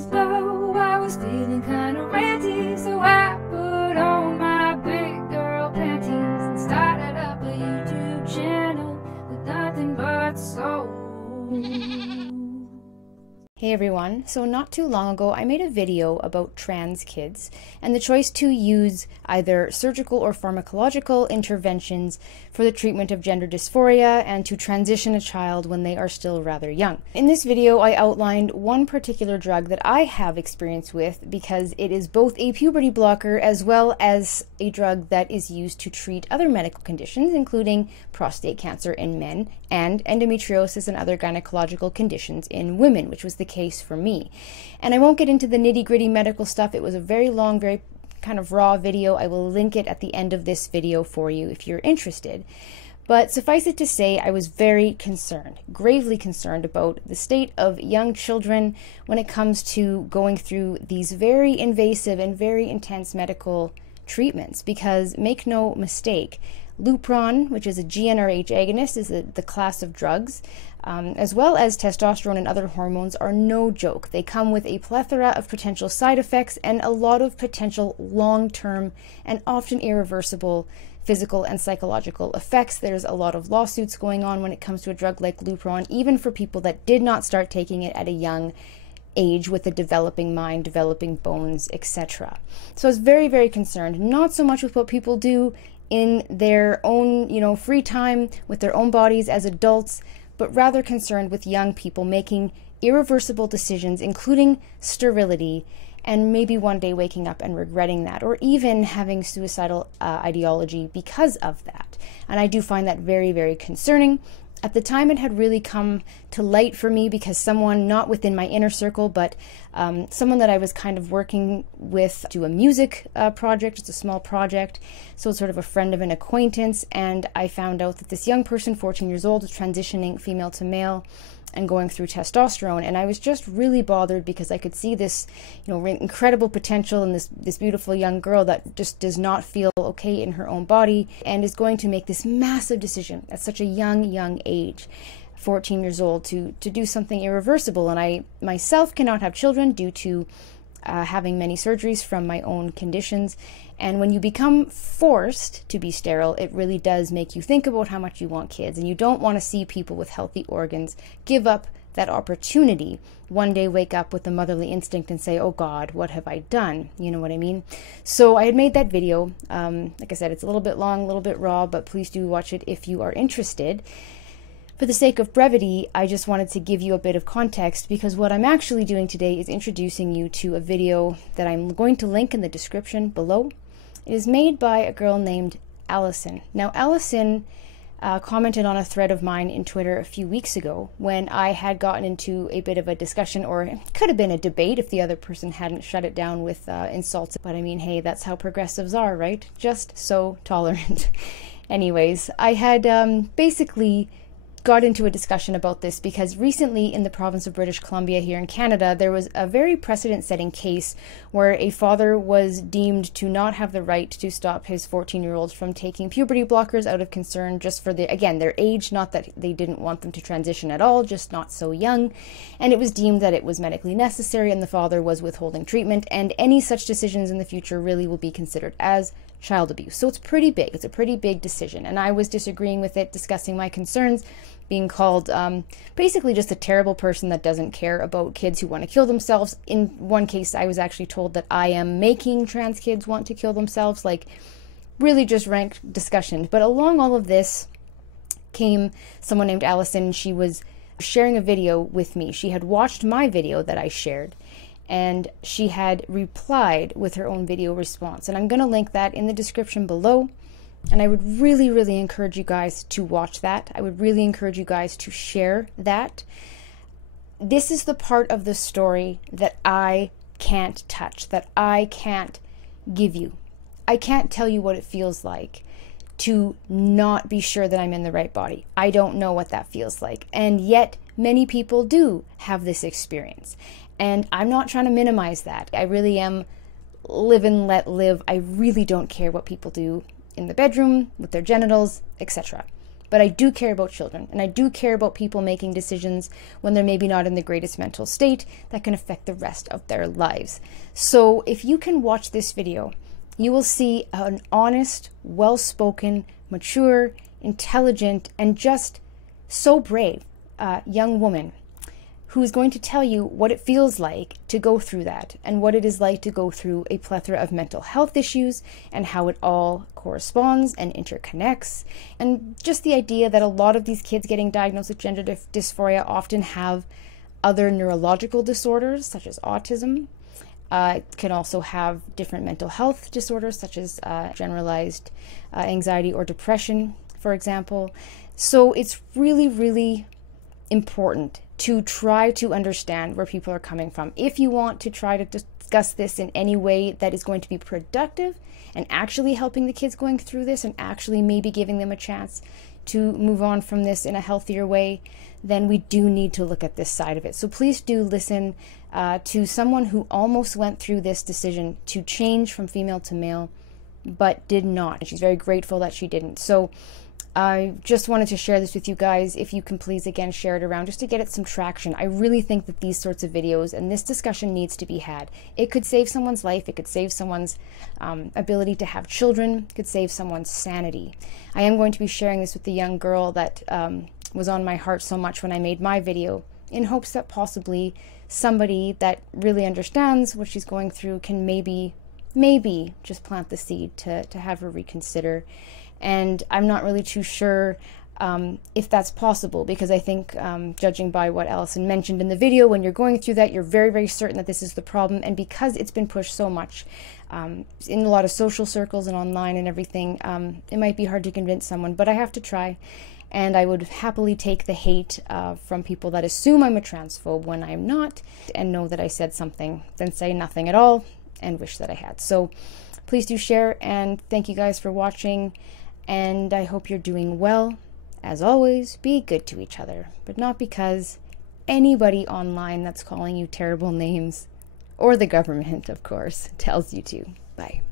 was low, I was feeling kinda ranty, so I put on my big girl panties and started up a YouTube channel with nothing but soul. Hey everyone, so not too long ago I made a video about trans kids and the choice to use either surgical or pharmacological interventions for the treatment of gender dysphoria and to transition a child when they are still rather young. In this video I outlined one particular drug that I have experience with because it is both a puberty blocker as well as a drug that is used to treat other medical conditions including prostate cancer in men and endometriosis and other gynecological conditions in women, which was the case for me. And I won't get into the nitty-gritty medical stuff. It was a very long, very kind of raw video. I will link it at the end of this video for you if you're interested. But suffice it to say, I was very concerned, gravely concerned about the state of young children when it comes to going through these very invasive and very intense medical treatments. Because make no mistake, Lupron, which is a GnRH agonist, is the class of drugs, as well as testosterone and other hormones are no joke. They come with a plethora of potential side effects and a lot of potential long-term and often irreversible physical and psychological effects. There's a lot of lawsuits going on when it comes to a drug like Lupron, even for people that did not start taking it at a young age with a developing mind, developing bones, etc. So I was very, very concerned, not so much with what people do in their own, free time with their own bodies as adults, but rather concerned with young people making irreversible decisions, including sterility, and maybe one day waking up and regretting that, or even having suicidal ideology because of that. And I do find that very, very concerning. At the time, it had really come to light for me because someone, not within my inner circle, but someone that I was kind of working with to a music project. It's a small project, so it's sort of a friend of an acquaintance, and I found out that this young person, 14 years old, was transitioning female to male and going through testosterone, and I was just really bothered because I could see this, incredible potential in this beautiful young girl that just does not feel okay in her own body and is going to make this massive decision at such a young age, 14 years old, to do something irreversible. And I myself cannot have children due to having many surgeries from my own conditions. And when you become forced to be sterile, it really does make you think about how much you want kids. And you don't want to see people with healthy organs give up that opportunity, one day wake up with a motherly instinct and say, oh God, what have I done? You know what I mean? So I had made that video. Like I said, it's a little bit long, a little bit raw, but please do watch it if you are interested. For the sake of brevity, I just wanted to give you a bit of context because what I'm actually doing today is introducing you to a video that I'm going to link in the description below. It is made by a girl named Allison. Now, Allison commented on a thread of mine in Twitter a few weeks ago when I had gotten into a bit of a discussion, or it could have been a debate if the other person hadn't shut it down with insults. But I mean, hey, that's how progressives are, right? Just so tolerant. Anyways, I had basically got into a discussion about this because recently in the province of British Columbia here in Canada, there was a very precedent-setting case where a father was deemed to not have the right to stop his 14-year-old from taking puberty blockers out of concern just for their age, not that they didn't want them to transition at all, just not so young. And it was deemed that it was medically necessary and the father was withholding treatment, and any such decisions in the future really will be considered as child abuse. So it's pretty big. It's a pretty big decision. And I was disagreeing with it, discussing my concerns, being called basically just a terrible person that doesn't care about kids who want to kill themselves. In one case, I was actually told that I am making trans kids want to kill themselves, like really just rank discussion. But along all of this came someone named Allison. She was sharing a video with me. She had watched my video that I shared, and she had replied with her own video response. And I'm going to link that in the description below. And I would really, really encourage you guys to watch that. I would really encourage you guys to share that. This is the part of the story that I can't touch, that I can't give you. I can't tell you what it feels like to not be sure that I'm in the right body. I don't know what that feels like. And yet many people do have this experience. And I'm not trying to minimize that. I really am live and let live. I really don't care what people do in the bedroom, with their genitals, etc. But I do care about children, and I do care about people making decisions when they're maybe not in the greatest mental state that can affect the rest of their lives. So if you can watch this video, you will see an honest, well-spoken, mature, intelligent, and just so brave young woman who is going to tell you what it feels like to go through that, and what it is like to go through a plethora of mental health issues, and how it all corresponds and interconnects, and just the idea that a lot of these kids getting diagnosed with gender dysphoria often have other neurological disorders, such as autism. Can also have different mental health disorders, such as generalized anxiety or depression, for example. So it's really, really important to try to understand where people are coming from. If you want to try to discuss this in any way that is going to be productive and actually helping the kids going through this, and actually maybe giving them a chance to move on from this in a healthier way, then we do need to look at this side of it. So please do listen to someone who almost went through this decision to change from female to male, but did not. And she's very grateful that she didn't. So I just wanted to share this with you guys. If you can please, again, share it around just to get it some traction. I really think that these sorts of videos and this discussion needs to be had. It could save someone's life. It could save someone's ability to have children. It could save someone's sanity. I am going to be sharing this with the young girl that was on my heart so much when I made my video, in hopes that possibly somebody that really understands what she's going through can maybe just plant the seed to have her reconsider. And I'm not really too sure if that's possible, because I think, judging by what Allison mentioned in the video, when you're going through that, you're very, very certain that this is the problem. And because it's been pushed so much in a lot of social circles and online and everything, it might be hard to convince someone, but I have to try. And I would happily take the hate from people that assume I'm a transphobe when I'm not, and know that I said something, then say nothing at all and wish that I had. So please do share, and thank you guys for watching. And I hope you're doing well. As always, be good to each other, but not because anybody online that's calling you terrible names, or the government, of course, tells you to. Bye.